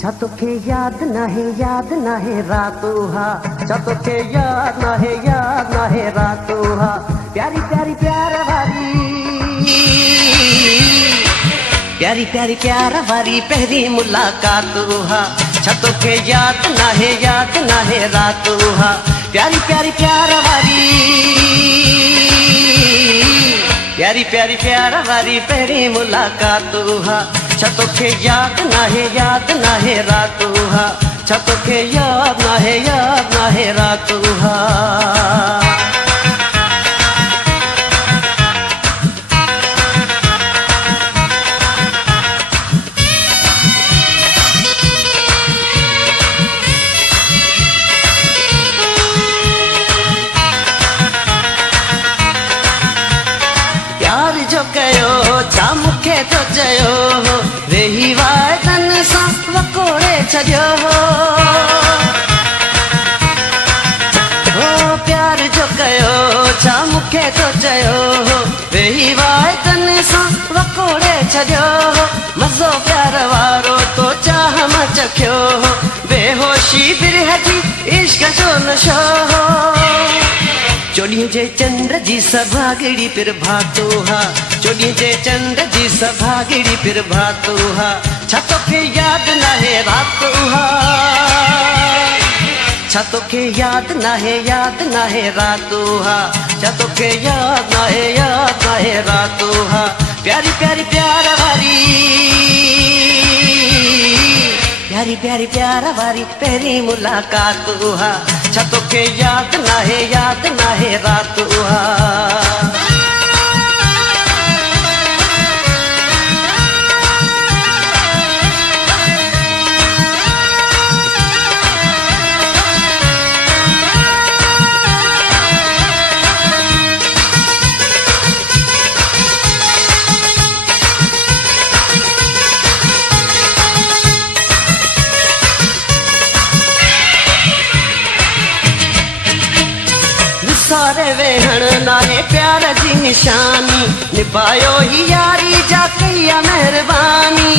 छा तोखे याद नाहे रातू हा, छा तोखे याद नाहे रातू हा, प्यारी प्यारी प्यार वारी, प्यारी प्यारी प्यार वारी पहली मुलाकात हा, छा तोखे याद नाहे रातू हा, प्यारी प्यारी प्यार वारी, प्यारी प्यारी प्यार वारी पहली मुलाकात हा, छा तोखे याद नाहे रातू हा, छा तोखे याद नाहे रातू हा। प्यार जो कयो छा मूंखे तो चयो वेही वाइदन सां वकोड़े छॾियो हो, प्यार जो कयो छा मूंखे तो चयो वेही वाइदन सां वकोड़े छॾियो, मज़ो प्यार वारो तो चाह मां चखियो, बेहोशी बिरह जी इश्क जो नशो, चोॾींहं जे चंड जी सभागिड़ी पिर भातो हा, चोॾींहं जे चंड जी सभागिड़ी पिर भातो हा, छा तोखे याद नाहे रातू हा, छा तोखे याद नाहे रातू हा, छा तोखे याद नाहे रातू हा, प्यारी प्यारी प्यार वारी, प्यारी प्यारी प्यार वारी पहली मुलाकात हा, छा तोखे याद नाहे रातू हा। सारे वेहण नाहे प्यार जी निशानी, निभायो ही यारी जा कई मेहरबानी,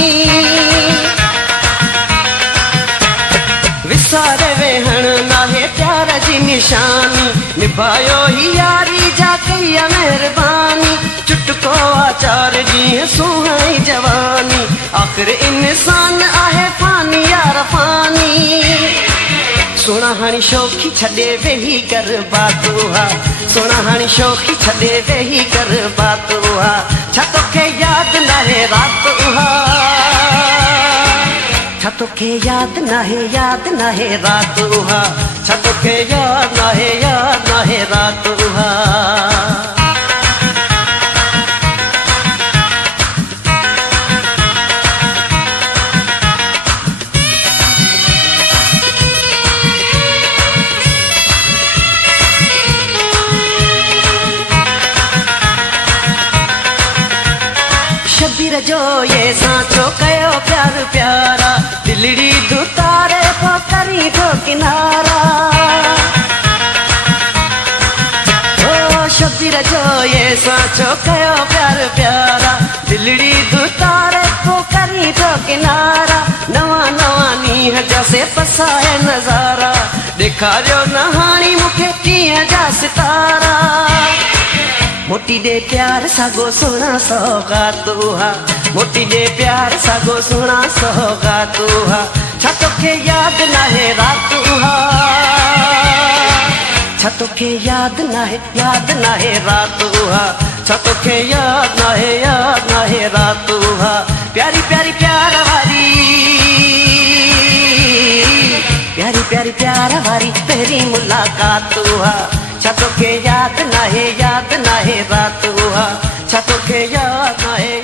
विसारे वेहण नाहे प्यार जी निशानी, निभायो ही यारी जा कई मेहरबानी, चुटको आचार जी सुहाई जवानी, आखिर इंसान आहे फानी यार फानी, सोना हाणी शौखी छॾे वेही कर बातो हा, सोना हाणी शौखी छॾे वेही कर बातो हा, छा तोखे याद नाहे रातू हा, छा तोखे याद नाहे रातू हा, छा तोखे याद नाहे रातू हा। शबीर जो ये सांचो कयो प्यार प्यारा, दिलड़ी तू तारे पो करी तो किनारा, ओ शबीर जो ये सांचो कयो प्यार प्यारा, दिलड़ी तू तारे पो करी तो किनारा, नवा नवा नीह जैसे पसाए नजारा, ॾेखारियो न हाणी मूंखे कीअं जा सितारा, मोटी दे प्यार सागो सोना सौगातो हा, मोटी दे प्यार सागो सोना सौगातो हा, छा तोखे याद नाहे रातू हा, छा तोखे याद नाहे रातू हा, छा तोखे याद नाहे रातू हा, प्यारी प्यारी प्यार वारी, प्यारी प्यारी प्यार वारी पहली मुलाकात हा, छा तोखे याद नाहे रातू हा, छा तोखे याद नाहे